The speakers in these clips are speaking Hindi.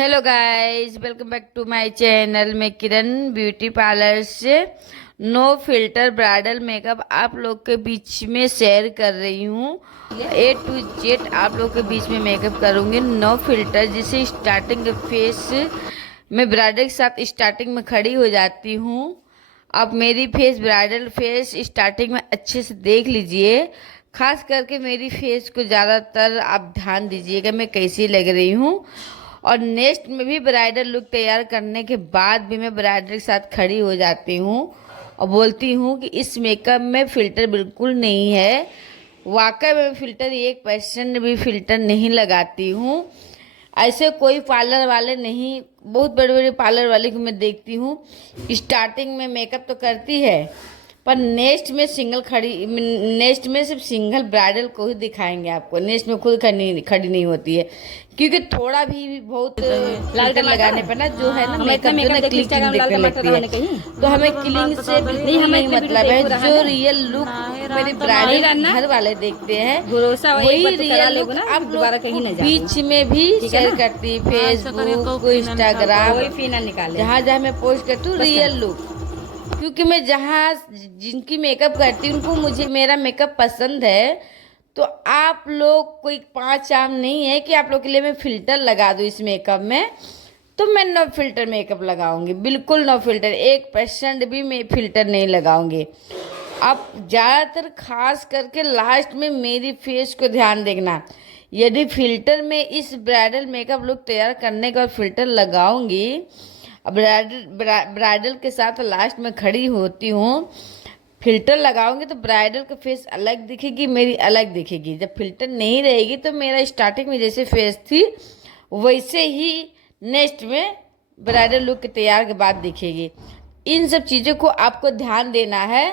Hello guys, welcome back to my channel. मैं किरण ब्यूटी पार्लर से नो फिल्टर ब्राइडल मेकअप आप लोग के बीच में शेयर कर रही हूँ। A to Z आप लोग के बीच में मेकअप करूँगी नो फिल्टर। जिसे स्टार्टिंग के फेस में ब्राइडल के साथ स्टार्टिंग में खड़ी हो जाती हूँ। आप मेरी फेस ब्राइडल फेस स्टार्टिंग में अच्छे से देख लीजिए। खास करके मेरी फेस को ज़्यादातर आप ध्यान दीजिएगा मैं कैसी लग रही हूँ। और नेक्स्ट में भी ब्राइडल लुक तैयार करने के बाद भी मैं ब्राइडल के साथ खड़ी हो जाती हूँ और बोलती हूँ कि इस मेकअप में फ़िल्टर बिल्कुल नहीं है। वाकई में फ़िल्टर 1% भी फ़िल्टर नहीं लगाती हूँ। ऐसे कोई पार्लर वाले नहीं, बहुत बड़े बड़े पार्लर वाले को मैं देखती हूँ स्टार्टिंग में मेकअप तो करती है पर नेक्स्ट में नेक्स्ट में सिर्फ सिंगल ब्राइडल को ही दिखाएंगे आपको। नेक्स्ट में खुद खड़ी नहीं होती है क्योंकि थोड़ा भी बहुत फिल्टर लगाने पर ना जो है ना मेकअप जो ना क्लिंग दिखने लगती है। तो हमें क्लिंग से बिल्कुल नहीं मतलब है। जो रियल लुक मेरे ब्राइडल घर वाले देखते हैं वही रियल लुक आप लोग बीच में भी शेयर करती है। फेसबुक, इंस्टाग्राम, जहाँ जहाँ मैं पोस्ट करती हूँ रियल लुक। क्योंकि मैं जहाँ जिनकी मेकअप करती हूँ उनको मुझे मेरा मेकअप पसंद है। तो आप लोग कोई पाँच आम नहीं है कि आप लोग के लिए मैं फिल्टर लगा दूँ इस मेकअप में। तो मैं नो फिल्टर मेकअप लगाऊंगी, बिल्कुल नो फिल्टर। 1% भी मैं फिल्टर नहीं लगाऊंगी। आप ज़्यादातर खास करके लास्ट में मेरी फेस को ध्यान देखना। यदि फिल्टर में इस ब्राइडल मेकअप लुक तैयार करने का फिल्टर लगाऊंगी, ब्राइडल के साथ लास्ट में खड़ी होती हूँ, फिल्टर लगाऊंगी तो ब्राइडल का फेस अलग दिखेगी, मेरी अलग दिखेगी। जब फिल्टर नहीं रहेगी तो मेरा स्टार्टिंग में जैसे फेस थी वैसे ही नेक्स्ट में ब्राइडल लुक के तैयार के बाद दिखेगी। इन सब चीज़ों को आपको ध्यान देना है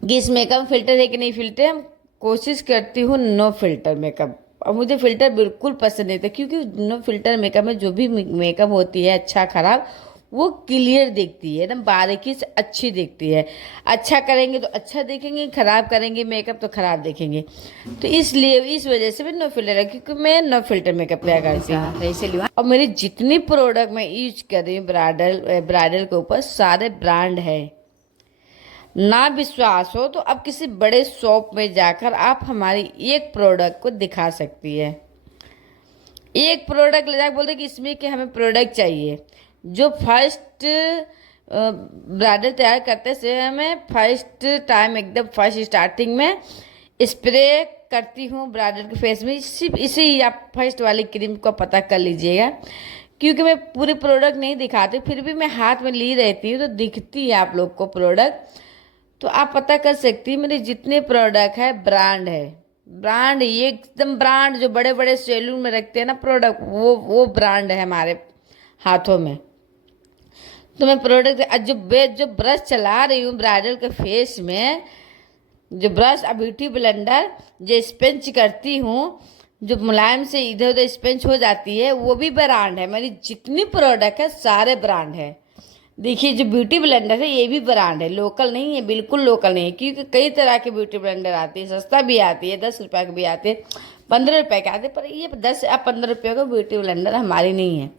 कि इस मेकअप में फिल्टर है कि नहीं फिल्टर। हम कोशिश करती हूँ नो फिल्टर मेकअप, और मुझे फिल्टर बिल्कुल पसंद नहीं था क्योंकि नो फिल्टर मेकअप में जो भी मेकअप होती है अच्छा खराब वो क्लियर दिखती है, एकदम बारीकी से अच्छी दिखती है। अच्छा करेंगे तो अच्छा देखेंगे, खराब करेंगे मेकअप तो खराब देखेंगे। तो इसलिए इस वजह से मैं नो फिल्टर है, क्योंकि मैं नो फिल्टर मेकअप तैयार करती हूँ। और मेरी जितनी प्रोडक्ट मैं यूज कर रही हूँ ब्राइडल के ऊपर सारे ब्रांड है। ना विश्वास हो तो अब किसी बड़े शॉप में जाकर आप हमारी एक प्रोडक्ट को दिखा सकती है। एक प्रोडक्ट ले जाकर बोलते कि इसमें कि हमें प्रोडक्ट चाहिए। जो फर्स्ट ब्राइडल तैयार करते से हमें फर्स्ट टाइम एकदम फर्स्ट स्टार्टिंग में स्प्रे करती हूँ ब्राइडल के फेस में। सिर्फ इसे ही आप फर्स्ट वाली क्रीम को पता कर लीजिएगा, क्योंकि मैं पूरी प्रोडक्ट नहीं दिखाती फिर भी मैं हाथ में ली रहती हूँ तो दिखती है आप लोग को प्रोडक्ट। तो आप पता कर सकती हैं मेरे जितने प्रोडक्ट है ब्रांड है। ब्रांड ये एकदम ब्रांड जो बड़े बड़े सैलून में रखते हैं ना प्रोडक्ट, वो ब्रांड है हमारे हाथों में। तो मैं प्रोडक्ट जो ब्रश चला रही हूँ ब्राइडल के फेस में, जो ब्रश ब्यूटी ब्लेंडर जो स्पंज करती हूँ, जो मुलायम से इधर उधर स्पंज हो जाती है, वो भी ब्रांड है। मेरी जितनी प्रोडक्ट है सारे ब्रांड है। देखिए जो ब्यूटी ब्लेंडर है ये भी ब्रांड है, लोकल नहीं है, बिल्कुल लोकल नहीं है। क्योंकि कई तरह के ब्यूटी ब्लेंडर आती है, सस्ता भी आती है, 10 रुपये की भी आते हैं, 15 रुपये के आते हैं, पर ये 10 या 15 रुपये का ब्यूटी ब्लेंडर हमारी नहीं है।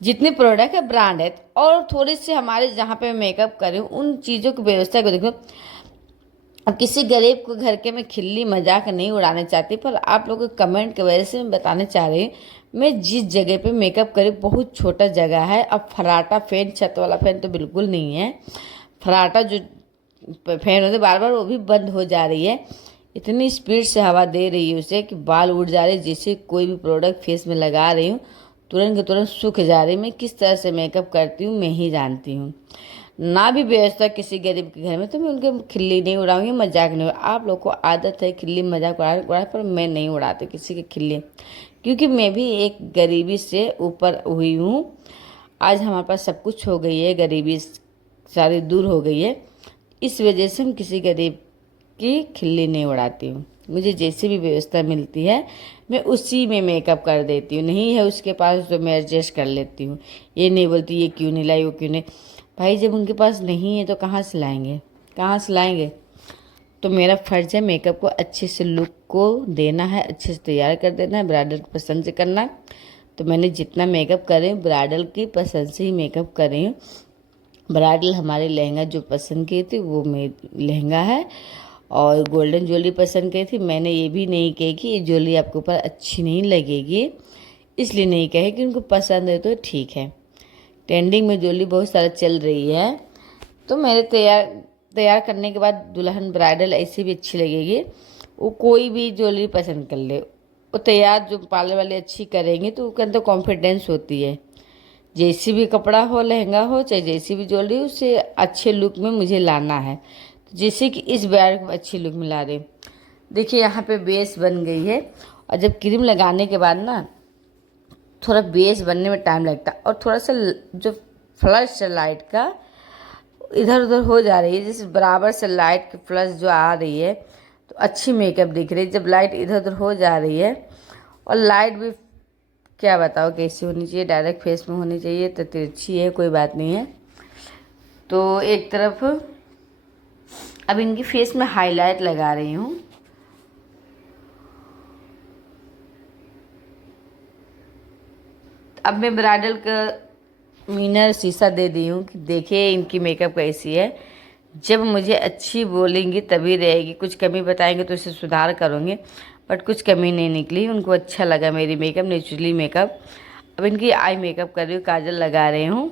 जितनी प्रोडक्ट है ब्रांड है। और थोड़ी सी हमारे जहाँ पे मेकअप करें उन चीज़ों की व्यवस्था को देखो। अब किसी गरीब को घर के मैं खिल्ली मजाक नहीं उड़ाना चाहती, पर आप लोगों के कमेंट की वजह से मैं बताना चाह रही हूँ। मैं जिस जगह पे मेकअप करी बहुत छोटा जगह है। अब फराटा फैन, छत वाला फैन तो बिल्कुल नहीं है। फराटा जो फैन होते बार बार वो भी बंद हो जा रही है। इतनी स्पीड से हवा दे रही है उसे कि बाल उड़ जा रहे हैं। जैसे कोई भी प्रोडक्ट फेस में लगा रही हूँ तुरंत के तुरंत सूख जा रही। मैं किस तरह से मेकअप करती हूँ मैं ही जानती हूँ। ना भी व्यवस्था किसी गरीब के घर में तो मैं उनके खिल्ली नहीं उड़ाऊंगी, मजाक नहीं। आप लोग को आदत है खिल्ली मजाक उड़ा, पर मैं नहीं उड़ाती किसी की खिल्ली, क्योंकि मैं भी एक गरीबी से ऊपर हुई हूँ। आज हमारे पास सब कुछ हो गई है, गरीबी सारी दूर हो गई है। इस वजह से हम किसी गरीब की खिल्ली नहीं उड़ाती हूँ। मुझे जैसी भी व्यवस्था मिलती है मैं उसी में मेकअप कर देती हूँ। नहीं है उसके पास तो मैं एडजस्ट कर लेती हूँ। ये नहीं बोलती ये क्यों नहीं लाई वो क्यों नहीं। भाई जब उनके पास नहीं है तो कहाँ से लाएंगे, कहाँ से लाएंगे। तो मेरा फ़र्ज़ है मेकअप को अच्छे से लुक को देना है, अच्छे से तैयार कर देना है, ब्राइडल को पसंद से करना। तो मैंने जितना मेकअप कर रही हूँ ब्राइडल की पसंद से ही मेकअप कर रही हूँ। ब्राइडल हमारे लहंगा जो पसंद की थी वो मेरा लहंगा है, और गोल्डन ज्वेलरी पसंद की थी। मैंने ये भी नहीं कही कि ये ज्वेलरी आपके ऊपर अच्छी नहीं लगेगी, इसलिए नहीं कहे कि उनको पसंद है तो ठीक है। ट्रेंडिंग में ज्वेलरी बहुत सारा चल रही है, तो मेरे तैयार करने के बाद दुल्हन ब्राइडल ऐसी भी अच्छी लगेगी। वो कोई भी ज्वेलरी पसंद कर ले, वो तैयार जो पार्लर वाले अच्छी करेंगे तो उसके अंदर कॉन्फिडेंस होती है। जैसी भी कपड़ा हो, लहंगा हो, चाहे जैसी भी ज्वेलरी हो, उसे अच्छे लुक में मुझे लाना है। तो जैसे कि इस ब्राइड को अच्छी लुक में ला रही। देखिए यहाँ पे बेस बन गई है, और जब क्रीम लगाने के बाद ना थोड़ा बेस बनने में टाइम लगता है, और थोड़ा सा जो फ्लश लाइट का इधर उधर हो जा रही है, जैसे बराबर से लाइट की फ्लश जो आ रही है तो अच्छी मेकअप दिख रही है। जब लाइट इधर उधर हो जा रही है, और लाइट भी क्या बताओ कैसी होनी चाहिए, डायरेक्ट फेस में होनी चाहिए तो तिरछी है, कोई बात नहीं है। तो एक तरफ अब इनकी फेस में हाईलाइट लगा रही हूँ। अब मैं ब्राइडल का मिरर शीशा दे दी हूँ कि देखिए इनकी मेकअप कैसी है। जब मुझे अच्छी बोलेंगी तभी रहेगी, कुछ कमी बताएंगे तो इसे सुधार करूँगी, बट कुछ कमी नहीं निकली। उनको अच्छा लगा मेरी मेकअप, नेचुरली मेकअप। अब इनकी आई मेकअप कर रही हूँ, काजल लगा रही हूँ।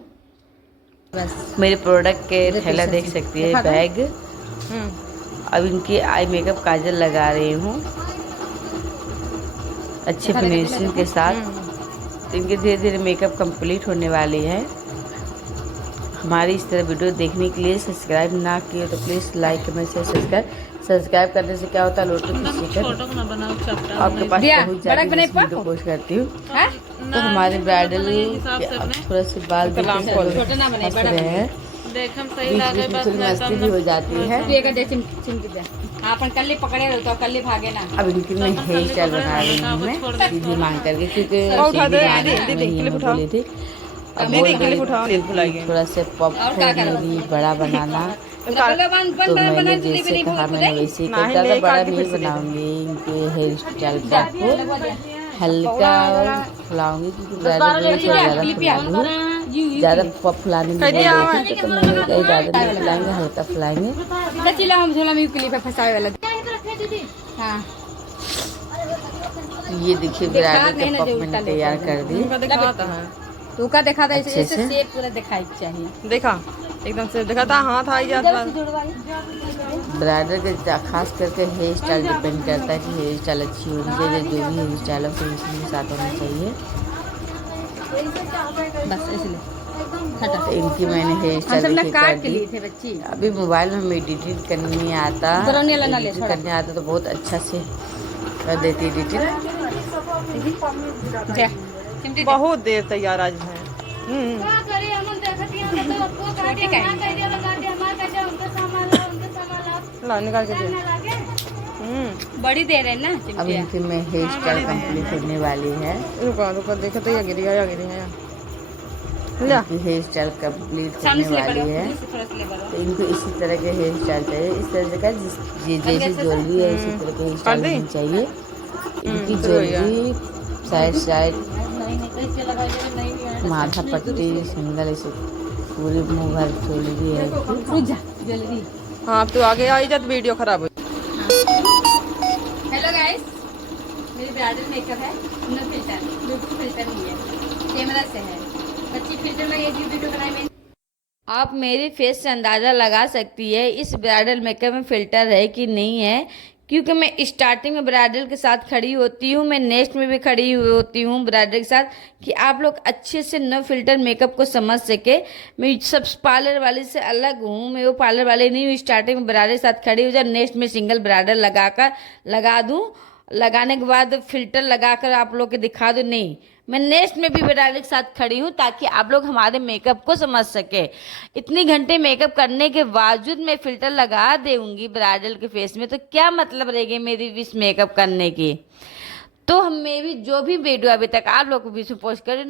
बस मेरे प्रोडक्ट के थैला देख सकती है, बैग। अब इनकी आई मेकअप काजल लगा रही हूँ अच्छी फिनिशिंग के साथ। इनके धीरे धीरे मेकअप कंप्लीट होने वाली है। हमारी इस तरह वीडियो देखने के लिए सब्सक्राइब ना किए तो प्लीज़ लाइक कमेंट से सब्सक्राइब करने से क्या होता है, नोटिफिकेशन आपके पास पहुँच जाती है, वीडियो पोस्ट करती हूँ। तो हमारे ब्राइडल थोड़ा सी बाल हंस रहे हैं, थोड़ी मस्ती भी हो जाती है। अब इनकी मैं हेयर स्टाइल बना रही हूँ, मैं सीधी मांग करके, क्योंकि बोली थी थोड़ा से पॉप मेरी बड़ा बनाना। तो मैंने जैसे कहा मैंने वैसे ही कर, ज़्यादा बड़ा नहीं बनाऊंगी। इनके हेयर स्टाइल को आपको हल्का फुलाऊंगी, क्योंकि ज़्यादा पॉप फुलाने में नहीं, तो मैंने कहीं ज़्यादा नहीं फुलाएंगे, हल्का फुलाएंगे। ये देखिए ब्राइडल का पॉप मैंने तैयार कर दी। तू का देखा था अच्छे से शेप पूरा दिखाई चाहिए, देखा एकदम से देखा था, हाथ आई जाता। ब्राइडल के खास करके हेयर स्टाइल डिपेंड करता है कि हेयर स्टाइल अच्छी होनी चाहिए। जो भी हेयर स्टाइल है फिनिशिंग के साथ होना चाहिए। बस इसलिए तो इनकी मैंने हेयर स्टाइल कर दी। अभी मोबाइल में हमें एडिटिंग करने नहीं आता, एडिटिंग करने आता तो बहुत अच्छा से कर देती एडिटिंग। बहुत देर तैयार आज है। निकाल के बड़ी देर है ना। अब इनकी मैं हेयर स्टाइल कंप्लीट होने वाली है। रुका रुका देखा तो गिरी है। इनकी हेयर स्टाइल कंप्लीट होने वाली है। तो इनको इसी तरह के हेयर स्टाइल चाहिए, इस तरह का जैसी ज्वेलरी है इसी तरह के हेयर स्टाइल होनी चाहिए। इनकी ज्वेलरी साइड माथा पट्टी सिंगल ऐसे पूरी मुँह भर ज्वेलरी है। हाँ अब तो आगे आई जात वीडियो खराब हो। हेलो गाइस, मेरी ब्राइडल मेकअप है, नो फिल्टर, बिल्कुल फिल्टर नहीं है, कैमरा से है। बच्ची फिल्टर में ये वीडियो बनाई मैंने। आप मेरी फेस से अंदाज़ा लगा सकती है इस ब्राइडल मेकअप में फ़िल्टर है कि नहीं है, क्योंकि मैं स्टार्टिंग में ब्राइडल के साथ खड़ी होती हूँ, मैं नेक्स्ट में भी खड़ी होती हूँ ब्राइडल के साथ, कि आप लोग अच्छे से नो फिल्टर मेकअप को समझ सके। मैं सब पार्लर वाले से अलग हूँ, मैं वो पार्लर वाले नहीं हूँ। स्टार्टिंग में ब्राइडल के साथ खड़ी हो जाए, नेक्स्ट में सिंगल ब्राइडल लगा दूँ, लगाने के बाद फिल्टर लगाकर आप लोग के दिखा दूँ, नहीं। मैं नेक्स्ट में भी ब्राइडल के साथ खड़ी हूँ ताकि आप लोग हमारे मेकअप को समझ सके। इतनी घंटे मेकअप करने के बावजूद मैं फिल्टर लगा दूंगी ब्राइडल के फेस में, तो क्या मतलब रहेगी मेरी इस मेकअप करने की। तो मैं भी जो भी वीडियो अभी तक आप लोग को बीच में पोस्ट करें,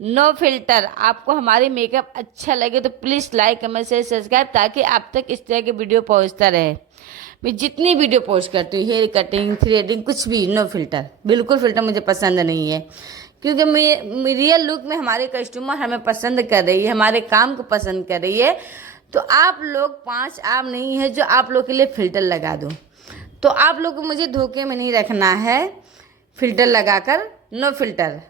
नो फिल्टर। आपको हमारी मेकअप अच्छा लगे तो प्लीज़ लाइक कमेंट से सब्सक्राइब, ताकि आप तक इस तरह के वीडियो पहुँचता रहे। मैं जितनी वीडियो पोस्ट करती हूँ, हेयर कटिंग, थ्रेडिंग, कुछ भी, नो फिल्टर, बिल्कुल फिल्टर मुझे पसंद नहीं है। क्योंकि मैं रियल लुक में हमारे कस्टमर हमें पसंद कर रही है, हमारे काम को पसंद कर रही है। तो आप लोग 5 आप नहीं है जो आप लोग के लिए फ़िल्टर लगा दूँ। तो आप लोग को मुझे धोखे में नहीं रखना है फ़िल्टर लगाकर, नो फिल्टर।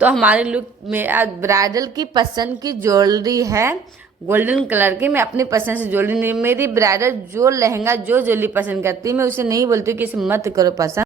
तो हमारे लुक में ब्राइडल की पसंद की ज्वेलरी है गोल्डन कलर की। मैं अपनी पसंद से ज्वेलरी नहीं, मेरी ब्राइडल जो लहंगा जो ज्वेलरी पसंद करती है मैं उसे नहीं बोलती कि इसे मत करो पसंद।